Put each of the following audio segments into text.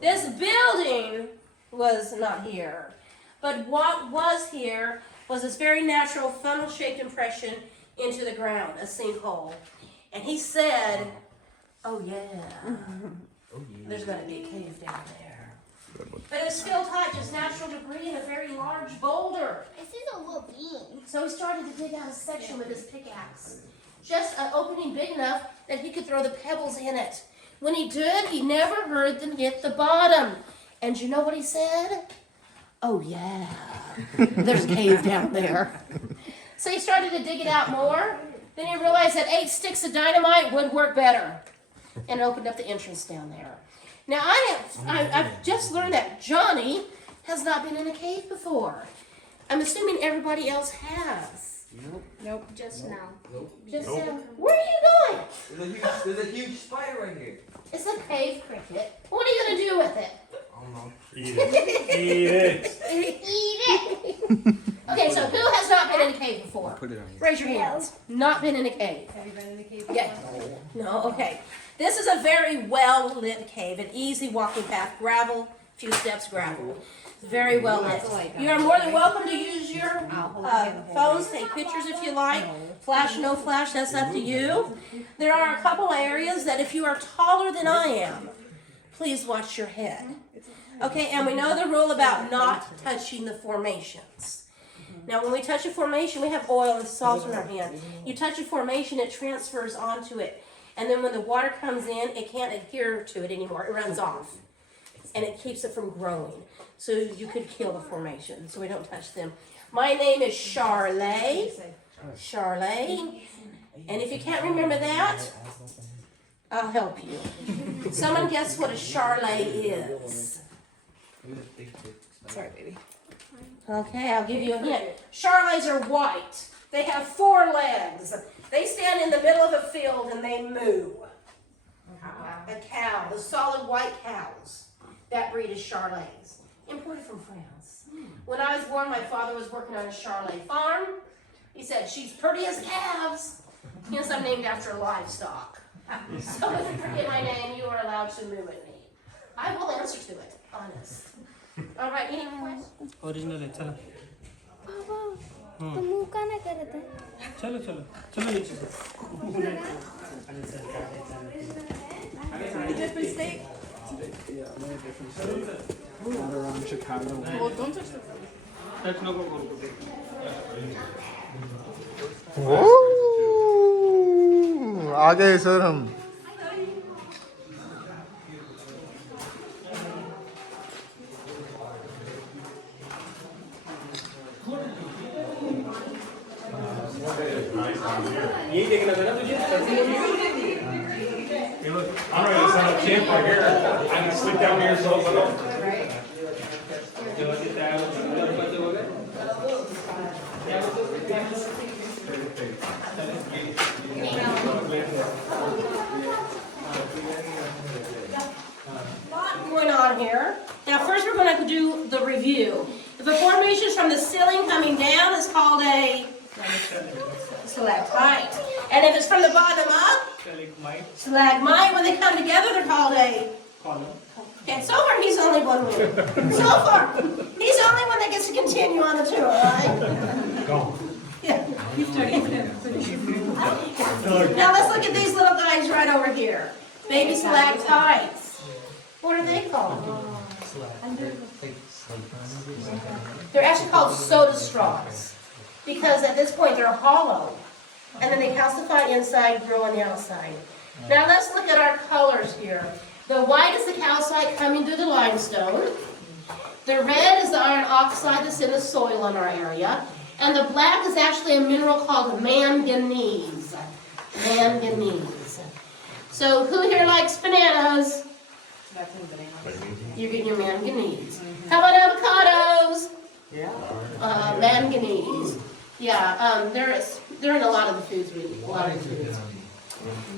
This building was not here. But what was here was this very natural funnel-shaped impression into the ground, a sinkhole. And he said, oh yeah, there's going to be a cave down there. But it was still tight, just natural debris and a very large boulder. This is a little bean. So he started to dig out a section with his pickaxe. Just an opening big enough that he could throw the pebbles in it. When he did, he never heard them hit the bottom. And you know what he said? Oh yeah, there's a cave down there. So he started to dig it out more. Then he realized that 8 sticks of dynamite would work better. And opened up the entrance down there. Now I've just learned that Johnny has not been in a cave before. I'm assuming everybody else has. Nope. Just now. Just where are you going? There's a huge spider right here. It's a cave cricket. What are you gonna do with it? I don't know. Eat it. Eat it. Okay, so who has not been in a cave before? Put it on you. Raise your hands. Not been in a cave. Have you been in a cave? Yeah. No, okay. This is a very well lit cave, an easy walking path, gravel, few steps gravel. Very well lit. You are more than welcome to use your phones, take pictures if you like. Flash, no flash, that's up to you. There are a couple areas that if you are taller than I am, please watch your head. Okay, and we know the rule about not touching the formations. Now, when we touch a formation, we have oil and salt in our hand. You touch a formation, it transfers onto it. And then when the water comes in, it can't adhere to it anymore. It runs off. And it keeps it from growing. So you could kill the formation. So we don't touch them. My name is Charlay. Charlay. And if you can't remember that, I'll help you. Someone guess what a Charlay is. Sorry, baby. Okay, I'll give you a hint. Charlays are white. They have 4 legs. They stand in the middle of a field and they moo. A cow, the solid white cows. That breed is Charlays. Imported from France. When I was born, my father was working on a Charlay farm. He said, she's pretty as calves. Hence, I'm named after livestock. So if you forget my name, you are allowed to moo at me. I will answer to it, honest. All right, any questions? Original है चलो पापा तो मुंह का ना करे थे चलो चलो चलो नीचे से Different state. Not around Chicago. Well, don't touch the touch नको करू आ गए सर हम यही देखना था ना तुझे I'm ready to set up camp right here. I can slip down here so little. Lot going on here. Now first we're going to do the review. If a formation is from the ceiling coming down, it's called a stalactite. And if it's from the bottom up, stalagmite. When they come together, they're called a column. Okay, so far he's the only one winner. So far, he's the only one that gets to continue on the tour, all right? Go. Yeah. Now let's look at these little guys right over here. Baby stalactites. What are they called? They're actually called soda straws because at this point they're hollow. And then they calcify inside, grow on the outside. Now let's look at our colors here. The white is the calcite coming through the limestone. The red is the iron oxide that's in the soil in our area. And the black is actually a mineral called manganese. Manganese. So who here likes bananas? You're getting your manganese. How about avocados? Yeah. Manganese. Yeah, they're in a lot of the foods we eat. A lot of the foods.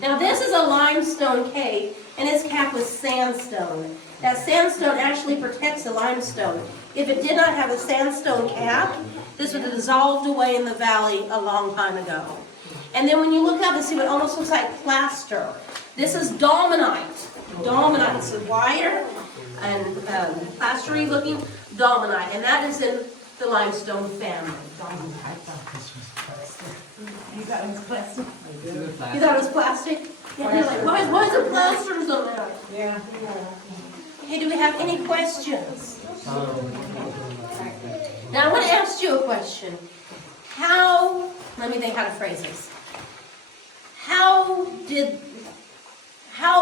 Now this is a limestone cave, and it's capped with sandstone. That sandstone actually protects the limestone. If it did not have a sandstone cap, this would have dissolved away in the valley a long time ago. And then when you look up and see what almost looks like plaster, this is dolomite. Dolomite is wider. and plastery looking dolomite, and that is in the limestone family. You thought it was plastic? You thought it was plastic? Yeah, you're like, why is it plasters on there? Yeah. Okay, do we have any questions? Now I want to ask you a question. Let me think how to phrase this. How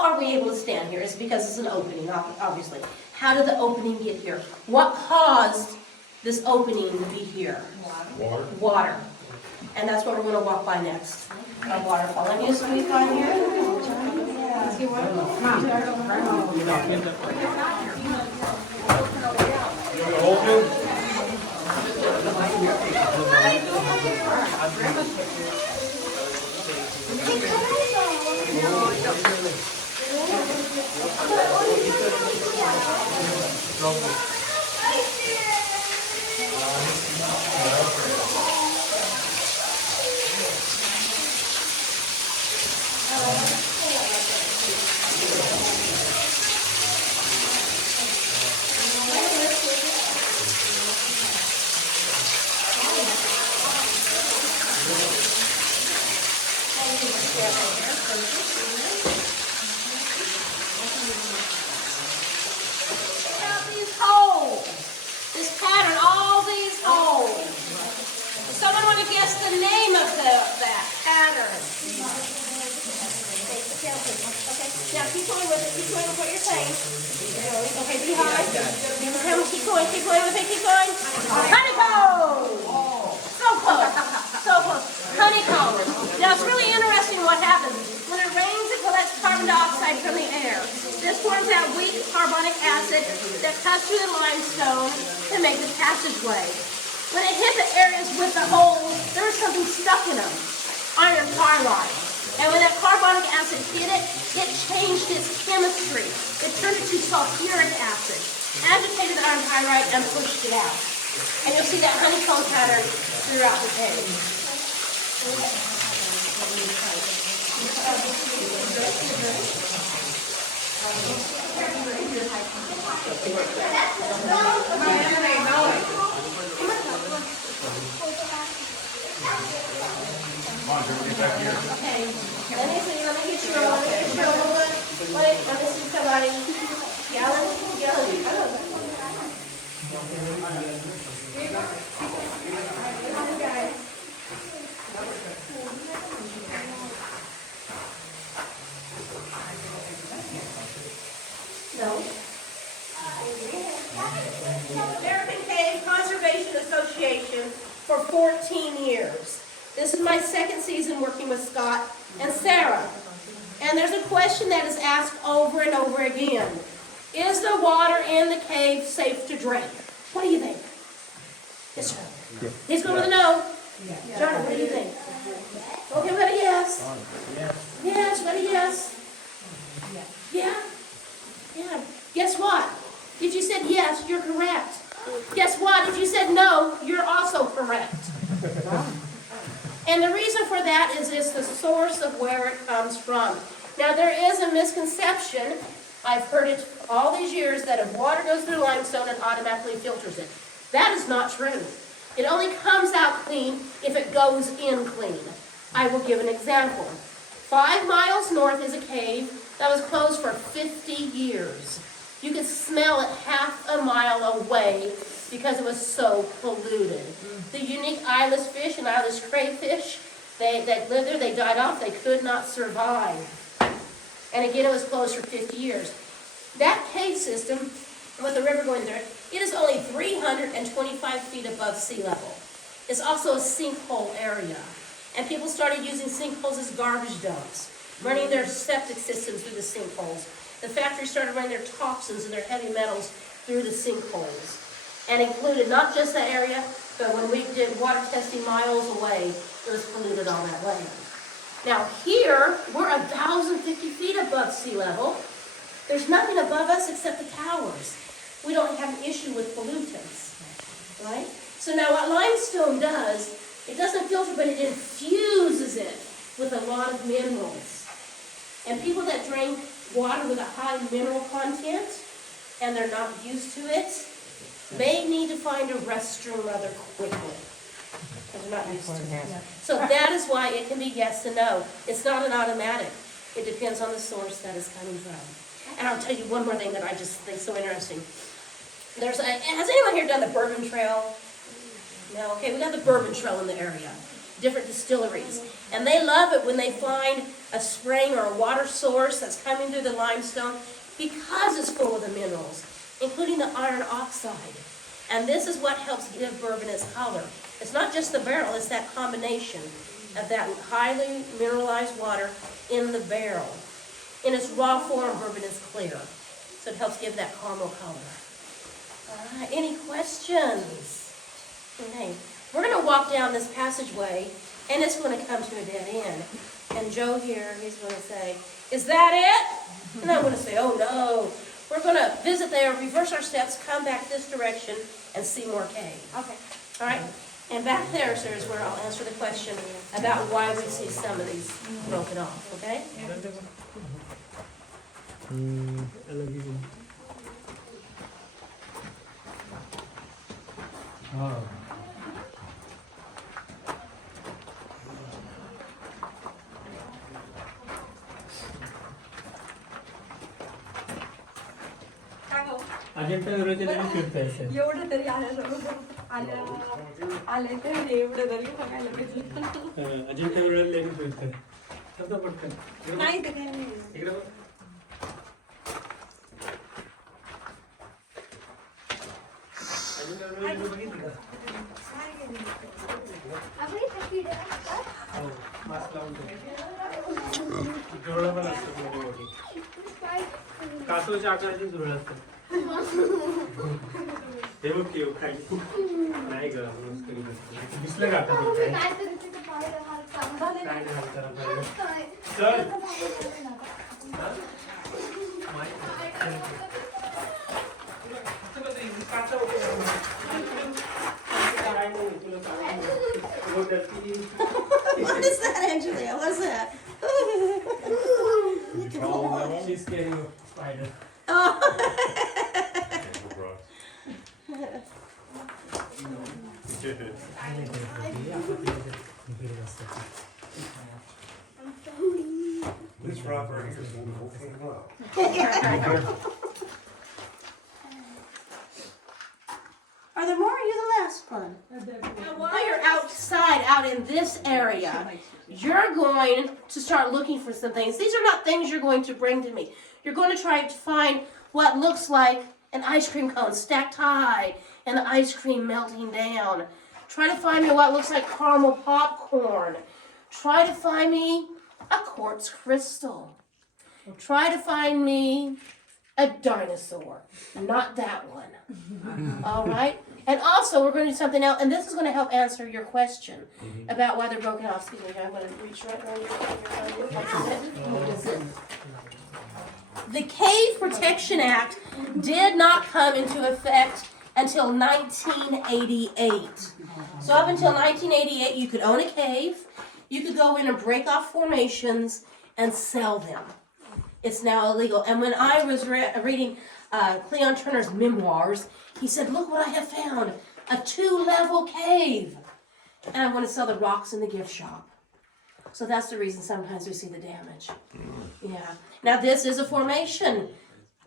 are we able to stand here? It's because it's an opening, obviously. How did the opening get here? What caused this opening to be here? Water. Water. And that's what we're going to walk by next. A waterfall. Have you seen by here? You want the whole thing? Check out these holes. This pattern, all these holes. Someone want to guess the name of that pattern? Okay, now keep going with it. Keep going with what you're saying. Okay, be high. Keep going with it. Keep going. Honeycomb. So close. So close. Honeycomb. Now it's really interesting what happens. When it rains, it collects carbon dioxide from the air. This forms that weak carbonic acid that cuts through the limestone to make the passageway. When it hit the areas with the holes, there was something stuck in them. Iron pyrite. And when that carbonic acid hit it, it changed its chemistry. It turned it to sulfuric acid, agitated the iron pyrite, and pushed it out. And you'll see that honeycomb pattern throughout the cave. Okay, let me see, let me get you a little bit. Wait, let me see somebody yelling. No. American Cave Conservation Association for 14 years. This is my second season working with Scott and Sarah. And there's a question that is asked over and over again. Is the water in the cave safe to drink? What do you think? Yes, sir. Yeah. He's going with a no. Yeah. John, what do you think? Okay, we got a yes. Yes, we got a yes. Yeah? Yeah. Guess what? If you said yes, you're correct. Guess what? If you said no, you're also correct. And the reason for that is it's the source of where it comes from. Now, there is a misconception. I've heard it all these years that if water goes through limestone, it automatically filters it. That is not true. It only comes out clean if it goes in clean. I will give an example. 5 miles north is a cave that was closed for 50 years. You could smell it half a mile away because it was so polluted. The unique eyeless fish and eyeless crayfish that lived there, they died off. They could not survive. And again, it was closed for 50 years. That cave system, with the river going there, it is only 325 feet above sea level. It's also a sinkhole area. And people started using sinkholes as garbage dumps, running their septic systems through the sinkholes. The factory started running their toxins and their heavy metals through the sinkholes. And included not just that area, but when we did water testing miles away, it was polluted all that way. Now here, we're 1,050 feet above sea level. There's nothing above us except the towers. We don't have an issue with pollutants, right? So now what limestone does, it doesn't filter, but it infuses it with a lot of minerals. And people that drink water with a high mineral content, and they're not used to it, may need to find a restroom rather quickly. Because they're not used to it. So that is why it can be yes and no. It's not an automatic. It depends on the source that is coming from. And I'll tell you one more thing that I just think is so interesting. Has anyone here done the Bourbon Trail? No? Okay, we got the Bourbon Trail in the area. Different distilleries. And they love it when they find a spring or a water source that's coming through the limestone because it's full of the minerals, including the iron oxide. And this is what helps give bourbon its color. It's not just the barrel, it's that combination of that highly mineralized water in the barrel. In its raw form, bourbon is clear. So it helps give that caramel color. All right, any questions? Okay, we're going to walk down this passageway, and it's going to come to a dead end. And Joe here, he's going to say, is that it? And I'm going to say, oh no. We're going to visit there, reverse our steps, come back this direction, and see more cave. Okay. All right? And back there, sir, is where I'll answer the question about why we see some of these broken off, okay? Ajanta वेरूळच्या लेणी फिरताय sir. एवढं तरी आले तर एवढं तरी बघायला भेटलं. अजिंठा वेरूळ लेणी फिरताय. शब्द पटकन. नाही तर काय नाही. इकडे बघ. अजिंठा वेरूळ लेणी बघितली का? हो, मास्क लावून ठेव. झुरळं पण असतात मोठी मोठी. कासवाच्या आकाराची झुरळं असतात. हे बघ की खाली नाही ग दिसलं का आता काय नाही करा चल What is that, Angelia? What's that? She's getting a spider. This rock right here is the whole thing up. Are there more? Or are you the last one? Now, while you're outside, out in this area, you're going to start looking for some things. These are not things you're going to bring to me. You're going to try to find what looks like an ice cream cone stacked high and the ice cream melting down. Try to find me what looks like caramel popcorn. Try to find me a quartz crystal. Try to find me a dinosaur. Not that one. All right? And also, we're going to do something else, and this is going to help answer your question about why they're broken off. Excuse me, I'm going to reach right around your The Cave Protection Act did not come into effect until 1988. So up until 1988, you could own a cave, you could go in and break off formations and sell them. It's now illegal. And when I was reading Cleon Turner's memoirs, he said, look what I have found, a 2-level cave. And I'm going to sell the rocks in the gift shop. So that's the reason sometimes we see the damage. Yeah. Now this is a formation.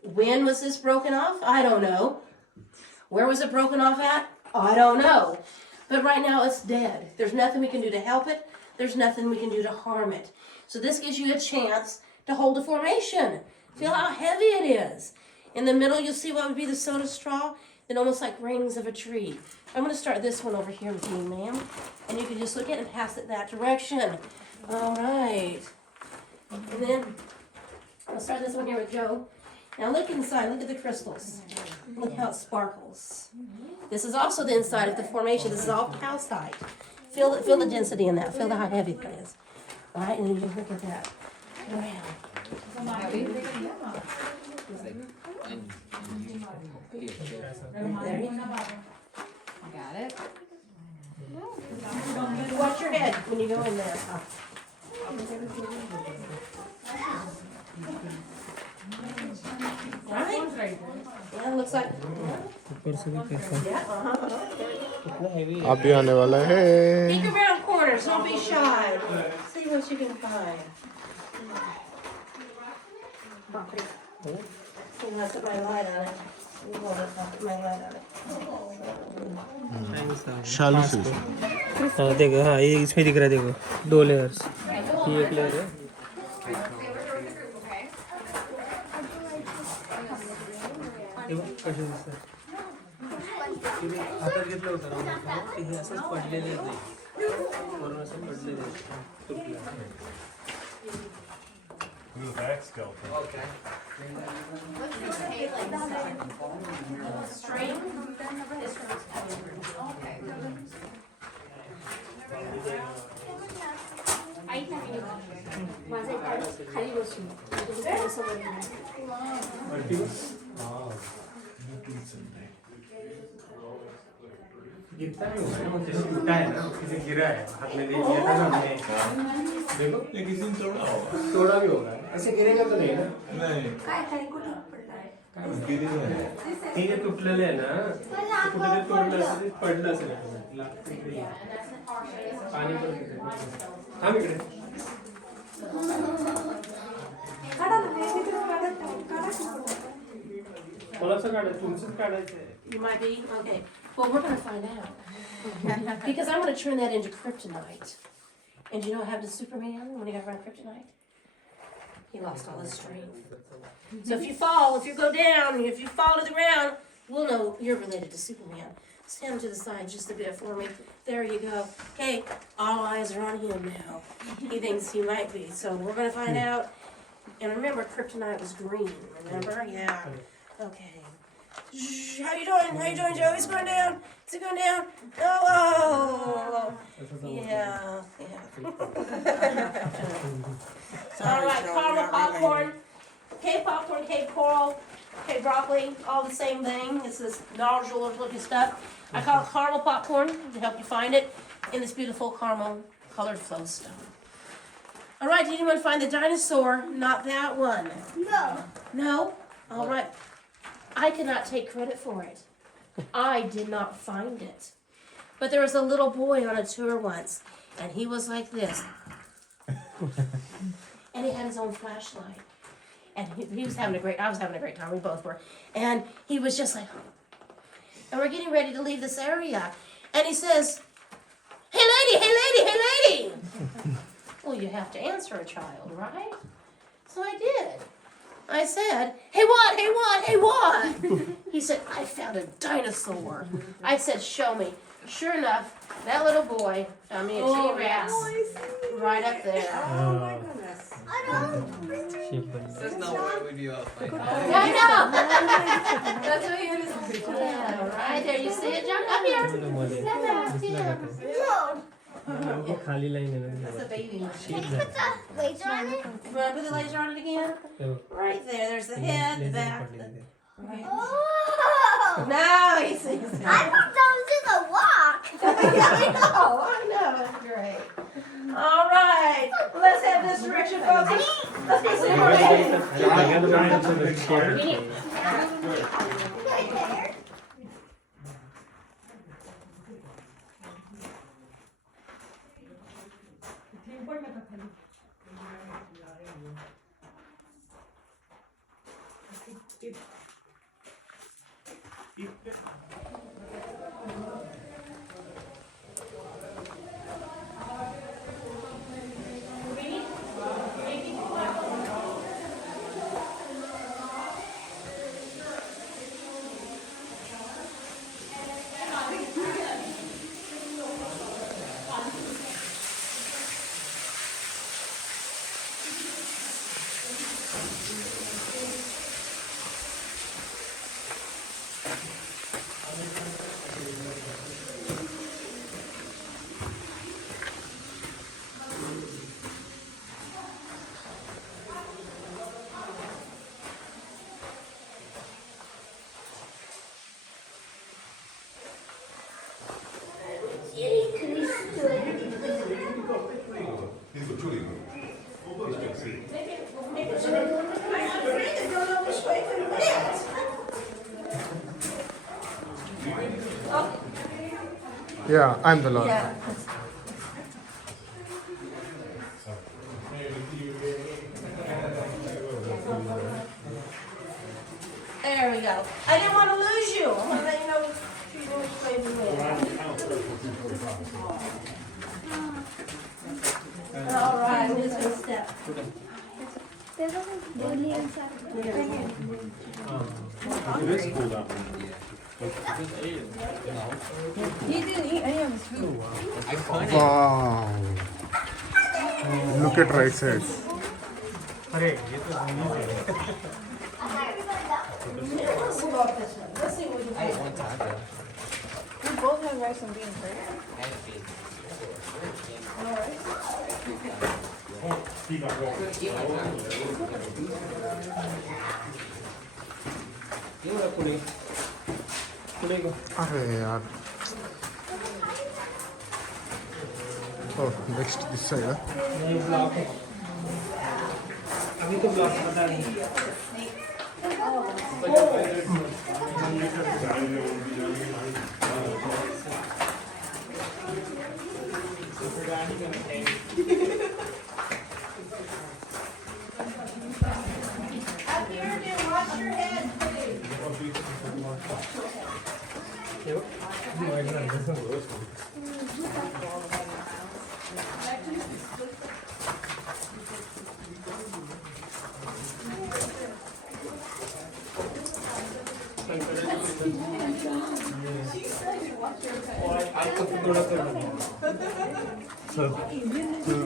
When was this broken off? I don't know. Where was it broken off at? I don't know. But right now it's dead. There's nothing we can do to help it. There's nothing we can do to harm it. So this gives you a chance to hold a formation. Feel how heavy it is. In the middle, you'll see what would be the soda straw, then almost like rings of a tree. I'm going to start this one over here with you, ma'am. And you can just look at it and pass it that direction. All right. And then I'll start this one here with Joe. Now look inside. Look at the crystals. Look how it sparkles. This is also the inside of the formation. This is all calcite. Feel the density in that. Feel how heavy that is. All right, and then you look at that. Wow. There you go. Got it. Watch your head when you go in there. Right? Yeah. looks like. ऊपर से भी कैसा Yeah, कितना heavy है आप भी आने वाला है Peek around corners, don't be shy. See what you can find. See, let's put my light on it. You want to put my light on it. शालू से हाँ देखो हाँ ये इसमें दिख रहा है देखो 2 लेयर्स ये एक लेयर है हे बघ, कसे दिसतात. हातात घेतलं होतं ना ते हे असंच पडलेले नाही वरून असं पडलेले तुटलं Move that skeleton. String. गिरता नहीं होगा ना वो जैसे टूटा है ना किसी गिरा है हाथ में दे दिया था ना हमने देखो ये किसी ने तोड़ा होगा. तोड़ा भी होगा ऐसे गिरेगा तो नहीं ना नाही. किती झाले? हे जे तुटलेले आहे ना ते कुठेतरी तोडलं असेल ते पडलं असेल पाणी पण थांब इकडे मला असं काढायचं तुमचंच काढायचं आहे You might be? Okay. Well, we're going to find out. Because I'm going to turn that into kryptonite. And you know what happened to Superman when he got around kryptonite? He lost all his strength. So if you fall, if you go down, if you fall to the ground, we'll know you're related to Superman. Stand to the side just a bit for me. There you go. Okay, all eyes are on him now. He thinks he might be. So we're going to find out. And remember, kryptonite was green, remember? Yeah. Okay. How you doing? How you doing, Joe? He's going down. Is he going down? Oh. Yeah. All right, caramel popcorn. Cave popcorn, cave coral, cave broccoli, all the same thing. It's this nodular looking stuff. I call it caramel popcorn to help you find it in this beautiful caramel colored flowstone. All right, did anyone find the dinosaur? Not that one. No. No? All right. I cannot take credit for it. I did not find it. But there was a little boy on a tour once, and he was like this. And he had his own flashlight. And he was having a great, I was having a great time, we both were. And he was just like, and we're getting ready to leave this area. And he says, hey lady, hey lady, hey lady. Well, you have to answer a child, right? So I did. I said, hey what, hey what, hey what? He said, I found a dinosaur. I said, show me. Sure enough, that little boy found me a T-Rex right up there. Oh my goodness. I don't. Shape बन There's no way we'd be off. I know. That's what he was. Yeah, right there. You see it, John? Up here. मध्ये No. खाली line आहे ना That's a baby. Shape Put the laser on it. You want to put the laser on it again? Right there. There's the head, the back. Right. Oh. No, he sees it. I thought that was just a walk. I know. That's great. All right. Let's have this direction, folks. Let's go see what we're doing. Right there. Oh, Yeah, I'm the Lord. yeah. There we go. I didn't want to lose you. I want to let you know which way we went. All right, we're just going to step. There's a dolly inside. It is cool down He didn't eat any of his food. Wow. Look at right side. अरे ये तो धोनी है Let's go up this way. Let's see what we can do. We both have rice and beans, right? All right. ठीक है अरे यार. Oh, next this side. Huh? नहीं block है अभी तो ब्लॉक पता नहीं Up here again, watch your head, please.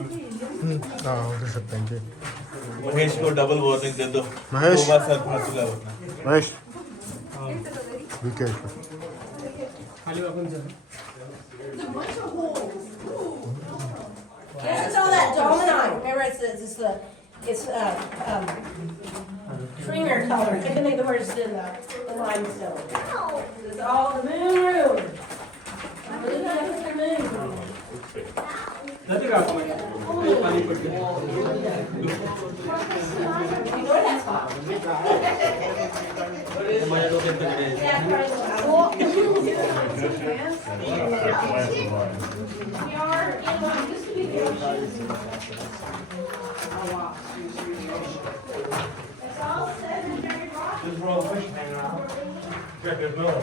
Oh, this is thank you. Mahesh को डबल वार्निंग दे दो महेश. दो बार सर फासला होना Mahesh. Be careful. खाली अपन जा This is all that dolomite. Remember, it's creamer color. I can think of words in the limestone. It's all the moon room. I believe that's the moon room. नहीं का comment पानी पड़ गया You know where that's from? हमारे लोग इतना करे Yeah, right. We are, it used to be the ocean. It's all sedentary rock. This roll of fish hanging around. Check this middle.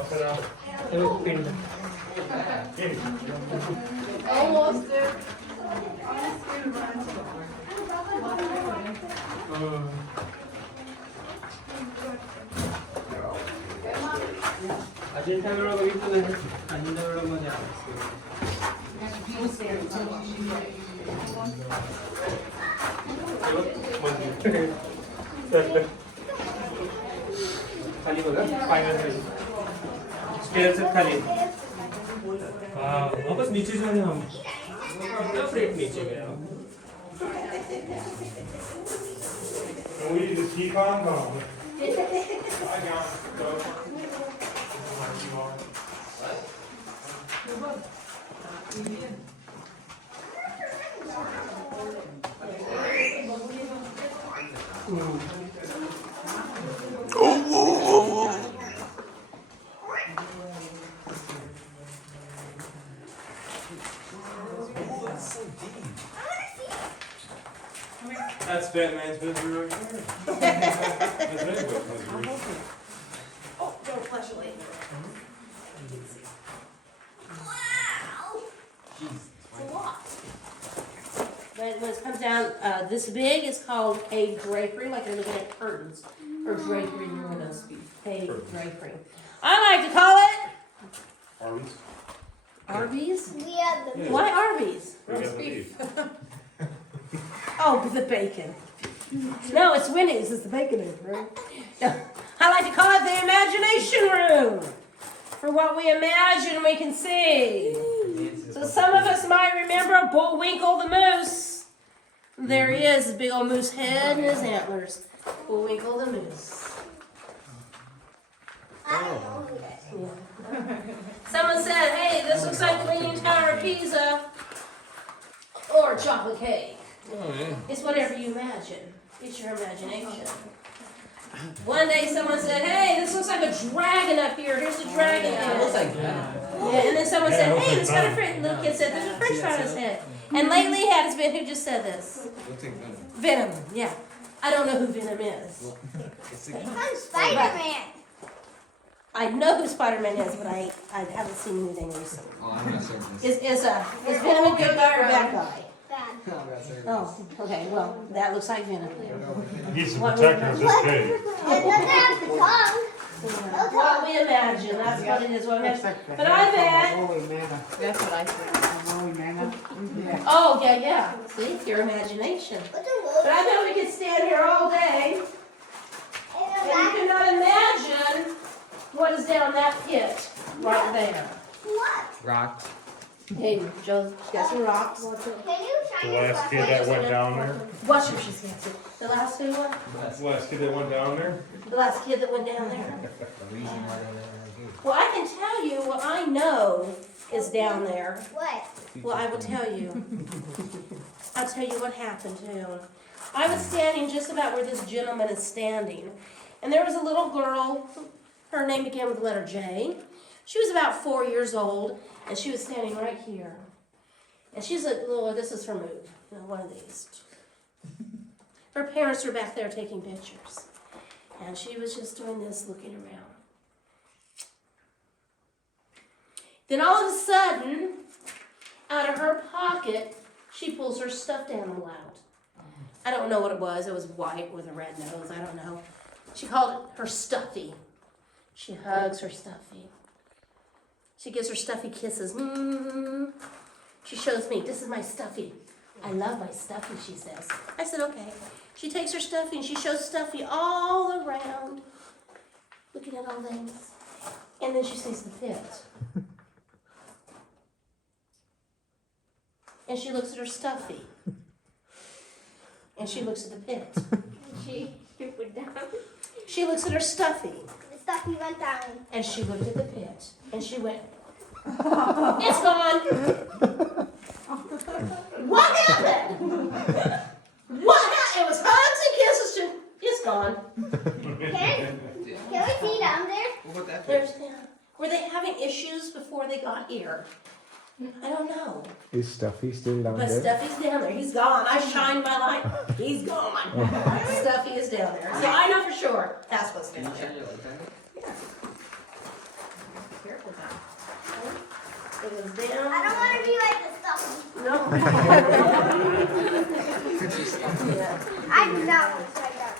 Up and out. It was pinned. Almost there. Ajanta वेळा बघितलं नाही अजिंठा वेळा मध्ये खाली बघा पायऱ्या stairs खाली हाँ वापस नीचे जाने हम कितना फ्रेट नीचे गया We need to keep on going. That's Batman's bedroom right there. That's very good. Oh, don't flash a light. Wow! It's a lot. But when it comes down this big, it's called cave drapery, like you're looking at curtains. Or drapery, you're going to speak. Cave drapery. I like to call it Arby's. Arby's. We are the Why Arby's? We got the beef. Oh, the bacon. No, it's Winnie's. It's the bacon room. I like to call it the imagination room. For what we imagine, we can see. So some of us might remember Bullwinkle the moose. There he is, his big old moose head and his antlers. Bullwinkle the moose. Someone said, hey, this looks like the Leaning Tower of Pisa. Or chocolate cake. Oh, yeah. It's whatever you imagine. It's your imagination. One day someone said, hey, this looks like a dragon up here. Here's a dragon head. Looks like that. Yeah, and then someone said, it looks hey, like it's got a venom. little kid said, there's a french fry on his head. And lately has been, who just said this? Looks like venom. Venom, yeah. I don't know who Venom is. I'm Spider-Man. I know who Spider-Man is, but I haven't seen anything recently. Oh, I'm gonna serve this. Is Venom a good guy or a bad guy? Bad. I'm gonna serve this. Oh, okay, well, that looks like Venom. He's the protector of this cave. It doesn't have the tongue. What we imagine, that's what it is, what we imagine. But I bet, That's what I said. oh, yeah, see, your imagination. What's a But I bet we could stand here all day and you cannot imagine what is down that pit right there. What? Rocks. Hey, Joe's got some rocks. Can you The shine your last kid that went down there. Watch her, she's got it. The last who? Last kid that went down there. The last kid that went down there. The reason why they're here. Well, I can tell you what I know is down there. What? Well, I will tell you. I'll tell you what happened to him. I was standing just about where this gentleman is standing, and there was a little girl. Her name began with the letter J. She was about 4 years old, and she was standing right here. And she's a little, this is her move, one of these. Her parents were back there taking pictures. And she was just doing this, looking around. Then all of a sudden, out of her pocket, she pulls her stuffed animal out. I don't know what it was. It was white with a red nose. I don't know. She called it her stuffy. She hugs her stuffy. She gives her stuffy kisses. She shows me, this is my stuffy. I love my stuffy, she says. I said, okay. She takes her stuffy and she shows stuffy all around, looking at all things. And then she sees the pit. And she looks at her stuffy. And she looks at the pit. She went down. She looks at her stuffy. The stuffy went down. And she looked at the pit. And she went, it's gone. What happened? What happened? It was hugs and kisses to, it's gone. Can we see down there? What about that? There's, were they having issues before they got here? I don't know. Is Stuffy still down But there? Stuffy's down there. He's gone. I shined my light. He's gone. Stuffy is down there. So I know for sure that's what's Can going you on. shine your light down? Careful now. It was down. I don't want to be like the stuffy. No. Yeah. I do not want to slide down.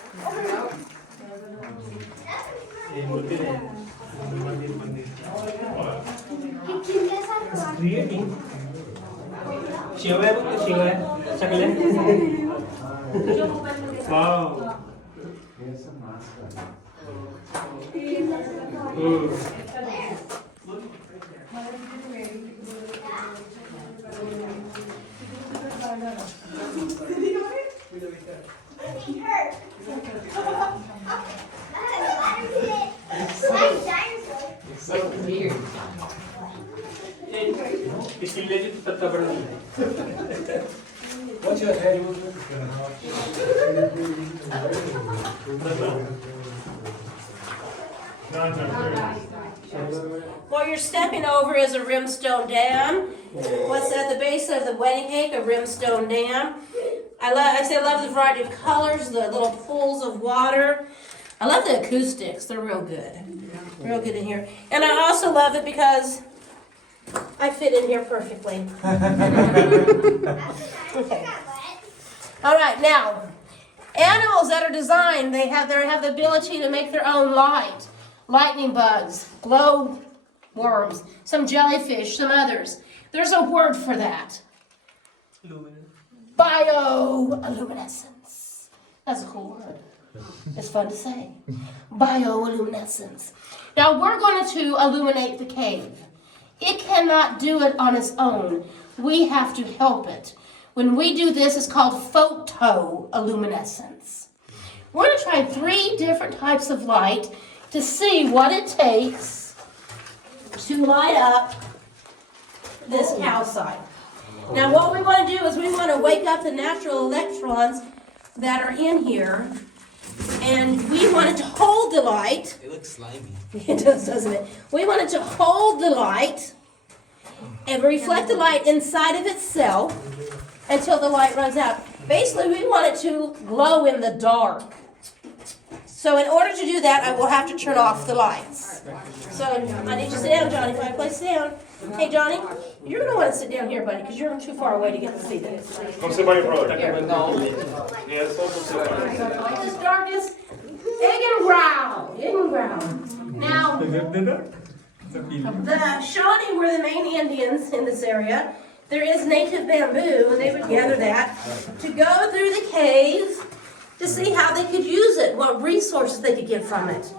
शिवाय बघ शिवाय सगळे वाव It hurt. Like dinosaur. So weird. ती किल्ल्याची सत्ता बनवली What's your head? What you're stepping over is a rimstone dam. What's at the base of the wedding cake? A rimstone dam. I love the variety of colors, the little pools of water. I love the acoustics. They're real good. Real good in here. And I also love it because I fit in here perfectly. Okay. All right, now, animals that are designed, they have the ability to make their own light. Lightning bugs, glow worms, some jellyfish, some others. There's a word for that. Bioluminescence. That's a cool word. It's fun to say. Bioluminescence. Now we're going to illuminate the cave. It cannot do it on its own. We have to help it. When we do this, it's called photoluminescence. We're going to try 3 different types of light to see what it takes to light up this calcite. Now what we want to do is we want to wake up the natural electrons that are in here And we wanted to hold the light. It looks slimy. It does, doesn't it? We wanted to hold the light and reflect the light inside of itself until the light runs out. Basically, we want it to glow in the dark. So in order to do that, I will have to turn off the lights. So I need you to sit down, Johnny. Find a place to sit down. Hey, Johnny, you're going to want to sit down here, buddy, because you're too far away to get to see this. Come sit by your brother. Here. Yeah, it's also sit by your brother. Like this darkness, egg and growl. Egg and growl. Now, the Shawnee were the main Indians in this area. There is native bamboo, and they would gather that to go through the caves to see how they could use it, what resources they could get from it.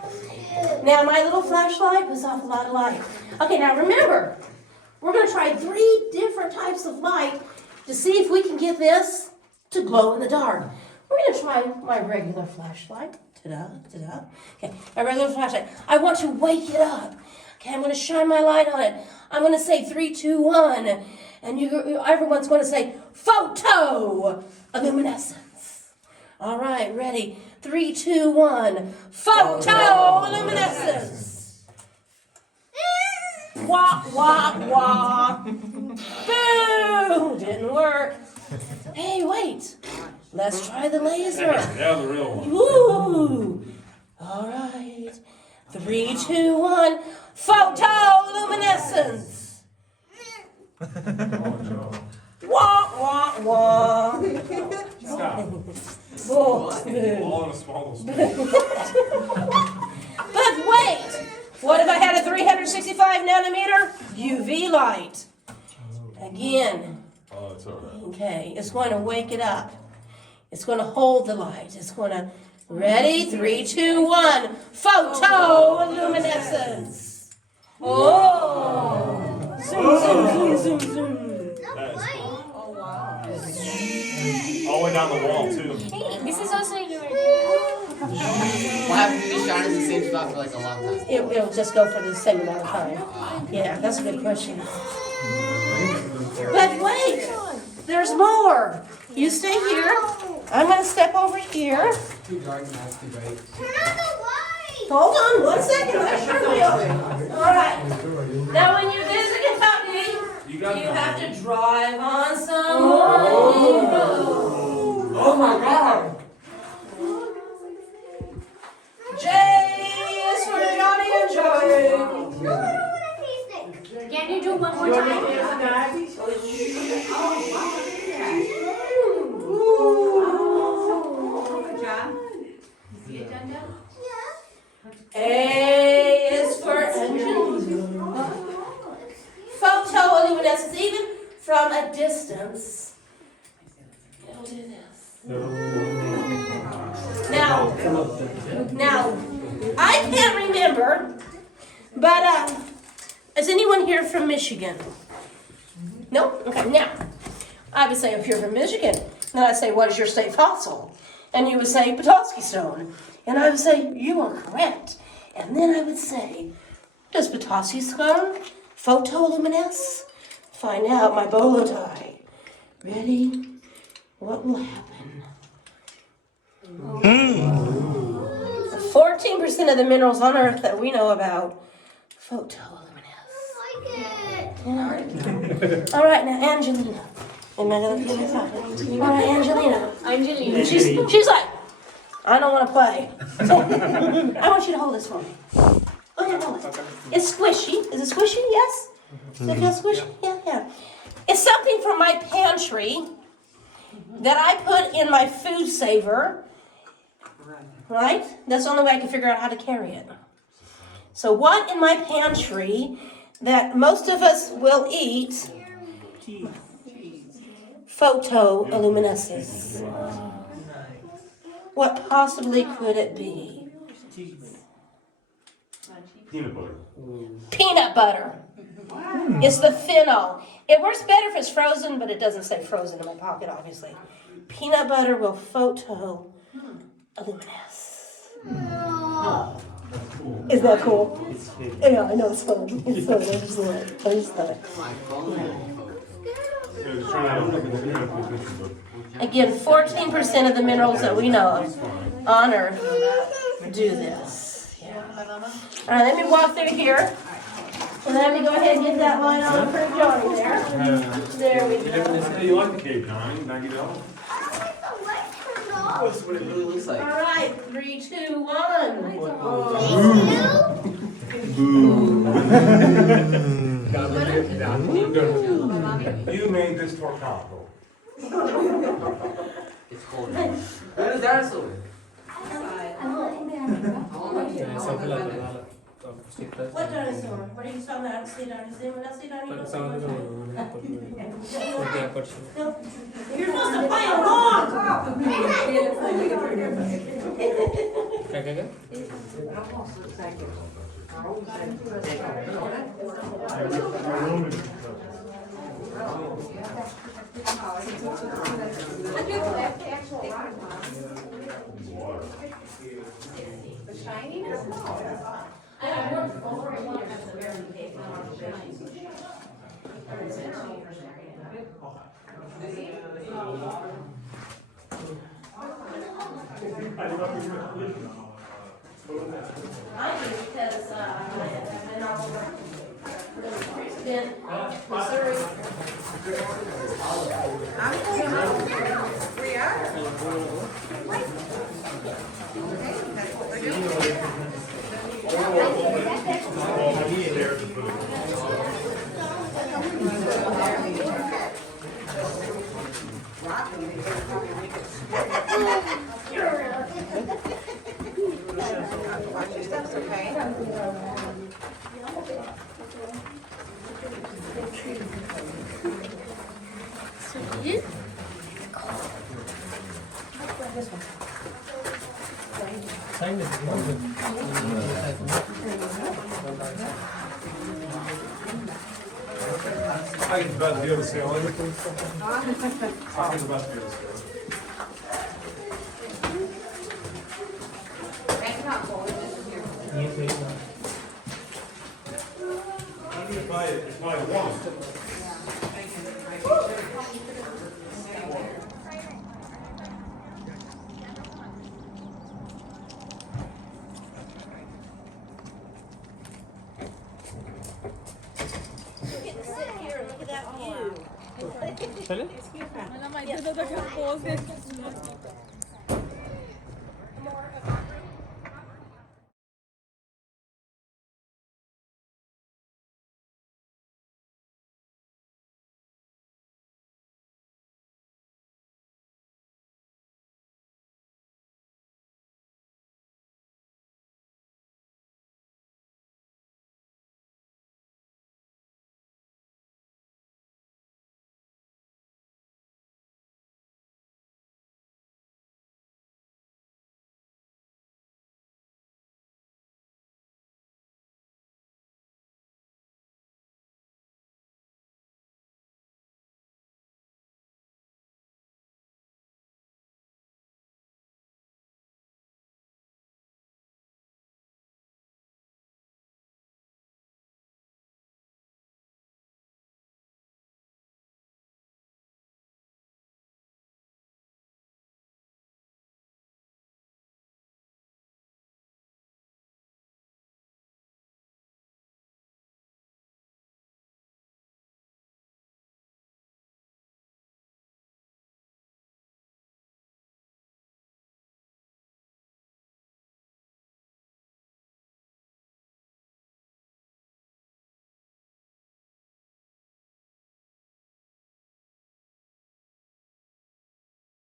Now, my little flashlight was off a lot of light. Okay, now remember, we're going to try 3 different types of light to see if we can get this to glow in the dark. We're going to try my regular flashlight. Ta-da, ta-da. Okay, my regular flashlight. I want to wake it up. Okay, I'm going to shine my light on it. I'm going to say 3, 2, 1. And everyone's going to say, photo luminescence. All right, ready? 3, 2, 1. Photo luminescence. Wah, wah, wah. Boo! Didn't work. Hey, wait. Let's try the laser. Yeah, the real one. Woo! All right. 3, 2, 1. Photoluminescence. Wah, wah, wah. Stop. Oh, All in a small space. but wait! What if I had a 365 nanometer UV light? Again. Oh, it's all right. Okay, it's going to wake it up. It's going to hold the light. It's going to, ready? 3, 2, 1. Photoluminescence. Oh! Zoom, zoom, zoom, zoom, zoom. That is cool. All the way down the wall, too. This is also your. What happens if you shine in the same spot for like a long time? It'll just go for the same amount of time. Yeah, that's a good question. But wait! There's more! You stay here. I'm going to step over here. Too dark and that's too bright. Hold on 1 second. I sure will. All right. Now, when you visit Kentucky, you have to drive on some windy road. Oh my God! J is for Johnny and Joey. Can you do one more time? A is for engine. Photoluminescence, even from a distance. It'll do this. Now, I can't remember, but is anyone here from Michigan? No? Okay, now, I would say if you're from Michigan, then I'd say, what is your state fossil? And you would say, Petoskey stone. And I would say, you are correct. And then I would say, does Petoskey stone photoluminesce? Find out my bolo tie. Ready? What will happen? 14% of the minerals on Earth that we know about photoluminesce. All right, now Angelina. Am I gonna give this up? All right, Angelina. Angelina. She's like, I don't want to play. So, I want you to hold this for me. Okay, hold it. It's squishy. Is it squishy? Yes? Does it feel squishy? Yeah. It's something from my pantry that I put in my food saver. Right? That's the only way I can figure out how to carry it. So what in my pantry that most of us will eat photoluminesces? What possibly could it be? Peanut butter. Peanut butter. It's the phenol. It works better if it's frozen, but it doesn't say frozen in my pocket, obviously. Peanut butter will photoluminesce. Isn't that cool? Yeah, I know it's fun. It's fun. I just love it. My phone. Again, 14% of the minerals that we know of on Earth do this. Yeah. All right, let me walk through here. And let me go ahead and get that line on for Johnny there. There we go. You like the cave, John? Now you know. That's what it really looks All like. right, 3, 2, 1. You made this tortado. It's cold. Where is dinosaur? What dinosaur? What are you talking about? I don't see a dinosaur. Anyone else see a dinosaur? No. You're supposed to play along! I do because I've been all over. Been Missouri. We are. Watch your steps, okay? I can about to be able to say all everything. I can about to be able to say. If I want. Look at that view. मला माहिती होतं पोच